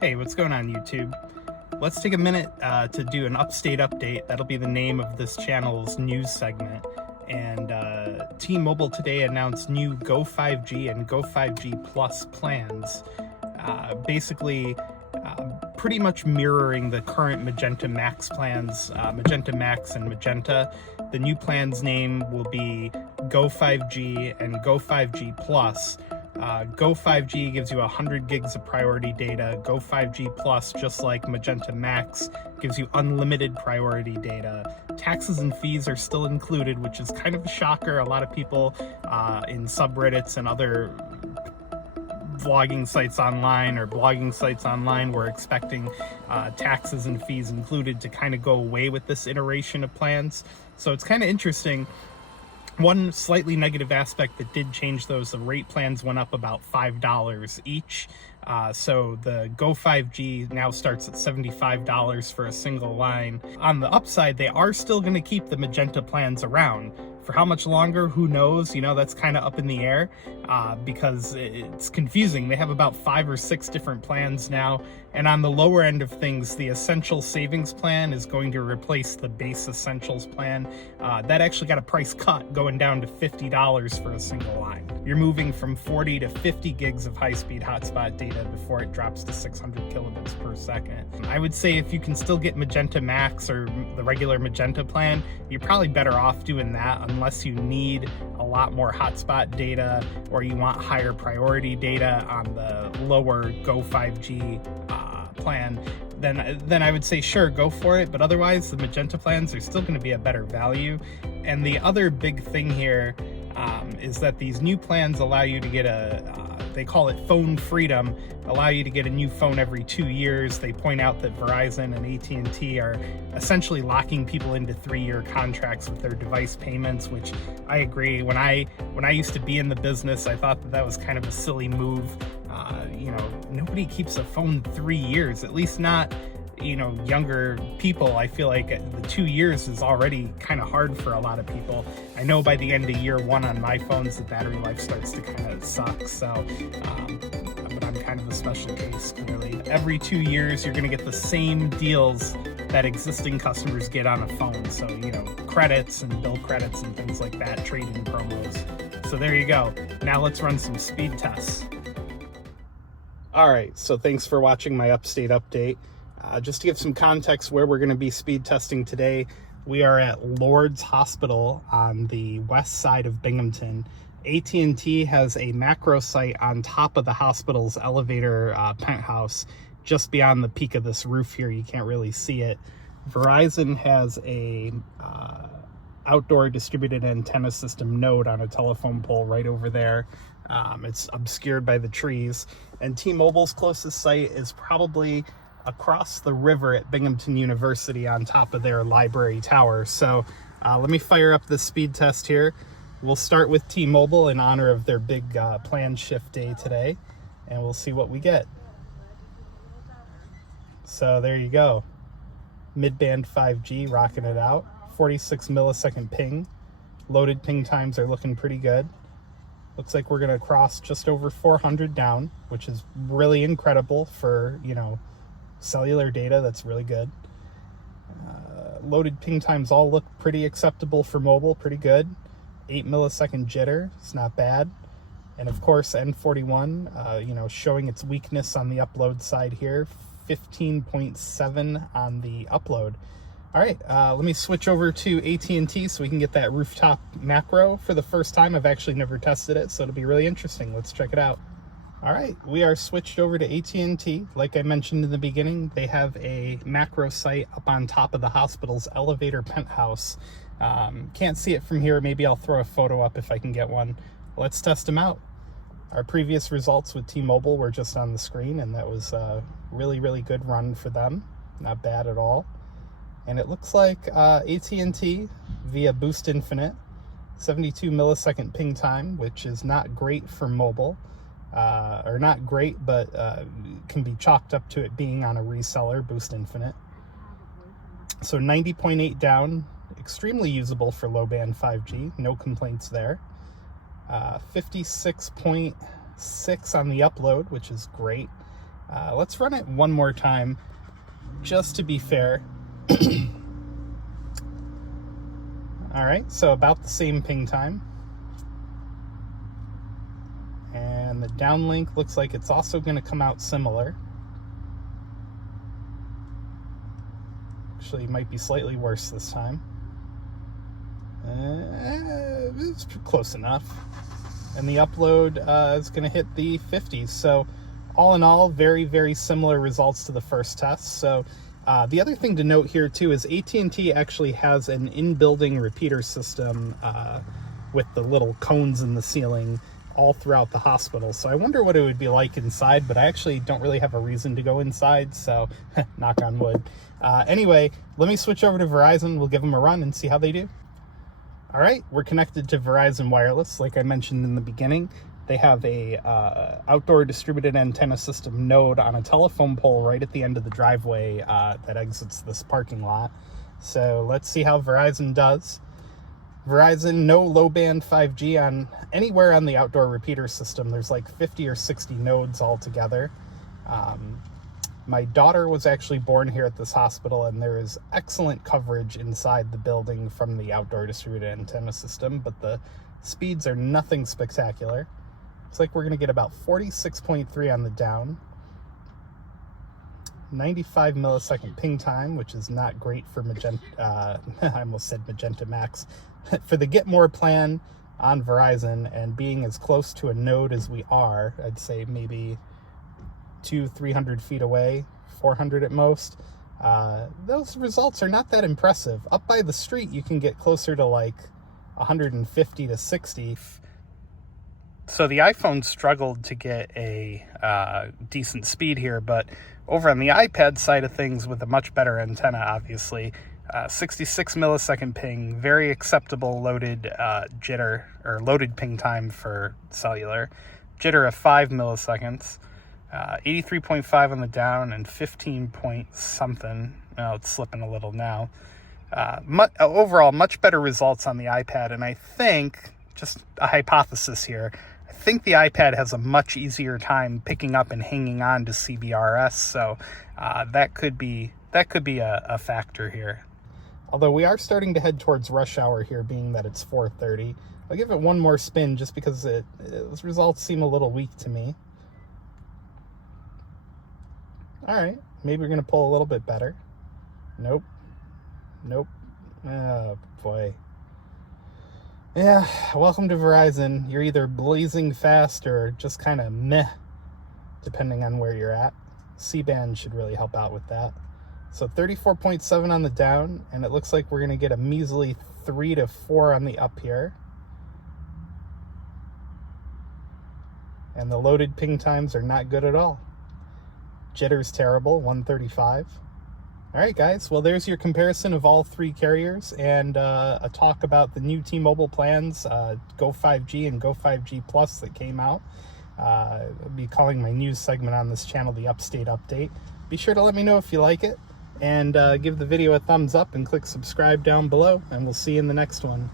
Hey, what's going on YouTube? Let's take a minute to do an Upstate update. That'll be the name of this channel's news segment. And T-Mobile today announced new Go 5G and Go 5G Plus plans. Basically, pretty much mirroring the current Magenta Max plans, Magenta Max and Magenta. The new plan's name will be Go 5G and Go 5G Plus. Go 5G gives you 100 gigs of priority data. Go 5G Plus, just like Magenta Max, gives you unlimited priority data. Taxes and fees are still included, which is kind of a shocker. A lot of people in subreddits and other vlogging sites online or blogging sites online were expecting taxes and fees included to kind of go away with this iteration of plans. So it's kind of interesting. One slightly negative aspect that did change those, the rate plans went up about $5 each. So the Go 5G now starts at $75 for a single line. On the upside, they are still going to keep the Magenta plans around. For how much longer, who knows? You know, that's kind of up in the air because it's confusing. They have about 5 or 6 different plans now. And on the lower end of things, the Essential Savings Plan is going to replace the Base Essentials Plan. That actually got a price cut, going down to $50 for a single line. You're moving from 40 to 50 gigs of high-speed hotspot data before it drops to 600 kilobits per second. I would say if you can still get Magenta Max or the regular Magenta plan, you're probably better off doing that unless you need a lot more hotspot data or you want higher priority data on the lower Go 5G plan. Then I would say sure, go for it, but otherwise the Magenta plans are still going to be a better value. And the other big thing here is that these new plans allow you to get they call it phone freedom, allow you to get a new phone every 2 years. They point out that Verizon and AT&T are essentially locking people into 3-year contracts with their device payments, which I agree. When I used to be in the business, I thought that was kind of a silly move. You know, nobody keeps a phone 3 years, at least not, you know, younger people. I feel like the 2 years is already kind of hard for a lot of people. I know by the end of year 1 on my phones, the battery life starts to kind of suck. So, but I'm kind of a special case, clearly. Every 2 years, you're going to get the same deals that existing customers get on a phone. So, you know, credits and bill credits and things like that, trade-in promos. So there you go. Now let's run some speed tests. All right, so thanks for watching my Upstate update. Just to give some context where we're going to be speed testing today, we are at Lourdes Hospital on the west side of Binghamton. AT&T has a macro site on top of the hospital's elevator penthouse, just beyond the peak of this roof here. You can't really see it. Verizon has a outdoor distributed antenna system node on a telephone pole right over there. It's obscured by the trees. And T-Mobile's closest site is probably across the river at Binghamton University on top of their library tower. So let me fire up this speed test here. We'll start with T-Mobile in honor of their big plan shift day today, and we'll see what we get. So there you go. Mid-band 5G rocking it out. 46 millisecond ping. Loaded ping times are looking pretty good. Looks like we're going to cross just over 400 down, which is really incredible for, you know, cellular data. That's really good. Loaded ping times all look pretty acceptable for mobile, pretty good. 8 millisecond jitter, it's not bad. And of course, N41, you know, showing its weakness on the upload side here. 15.7 on the upload. All right, let me switch over to AT&T so we can get that rooftop macro for the first time. I've actually never tested it, so it'll be really interesting. Let's check it out. All right, we are switched over to AT&T. Like I mentioned in the beginning, they have a macro site up on top of the hospital's elevator penthouse. Can't see it from here. Maybe I'll throw a photo up if I can get one. Let's test them out. Our previous results with T-Mobile were just on the screen, and that was a really, really good run for them. Not bad at all. And it looks like AT&T via Boost Infinite, 72 millisecond ping time, which is not great for mobile. Or not great, but can be chalked up to it being on a reseller, Boost Infinite. So 90.8 down, extremely usable for low band 5G, no complaints there. 56.6 on the upload, which is great. Let's run it one more time, just to be fair. All right, so about the same ping time. And the downlink looks like it's also going to come out similar. Actually, it might be slightly worse this time. It's close enough. And the upload is going to hit the 50s. So all in all, very, very similar results to the first test. So the other thing to note here too is AT&T actually has an in-building repeater system with the little cones in the ceiling all throughout the hospital. So I wonder what it would be like inside, but I actually don't really have a reason to go inside, so knock on wood. Anyway, let me switch over to Verizon. We'll give them a run and see how they do. All right, we're connected to Verizon Wireless. Like I mentioned in the beginning, they have a outdoor distributed antenna system node on a telephone pole right at the end of the driveway that exits this parking lot. So let's see how Verizon does. Verizon, no low-band 5G on anywhere on the outdoor repeater system. There's like 50 or 60 nodes altogether. My daughter was actually born here at this hospital, and there is excellent coverage inside the building from the outdoor distributed antenna system, but the speeds are nothing spectacular. Looks like we're going to get about 46.3 on the down. 95 millisecond ping time, which is not great for Magenta, I almost said Magenta Max. For the Get More plan on Verizon, and being as close to a node as we are, I'd say maybe 200-300 feet away, 400 at most, those results are not that impressive. Up by the street, you can get closer to like 150 to 60. So the iPhone struggled to get a decent speed here, but over on the iPad side of things, with a much better antenna, obviously, 66 millisecond ping, very acceptable loaded jitter, or loaded ping time for cellular. Jitter of 5 milliseconds, 83.5 on the down, and 15 point something. Oh, it's slipping a little now. Overall, much better results on the iPad, and I think, just a hypothesis here, I think the iPad has a much easier time picking up and hanging on to CBRS, so that could be a factor here. Although we are starting to head towards rush hour here, being that it's 4:30. I'll give it one more spin just because its results seem a little weak to me. All right, maybe we're going to pull a little bit better. Nope. Oh, boy. Yeah, welcome to Verizon. You're either blazing fast or just kind of meh, depending on where you're at. C-band should really help out with that. So 34.7 on the down, and it looks like we're going to get a measly 3 to 4 on the up here. And the loaded ping times are not good at all. Jitter's terrible, 135. All right, guys. Well, there's your comparison of all three carriers, and a talk about the new T-Mobile plans, Go 5G and Go 5G Plus, that came out. I'll be calling my news segment on this channel the Upstate Update. Be sure to let me know if you like it, and give the video a thumbs up and click subscribe down below, and we'll see you in the next one.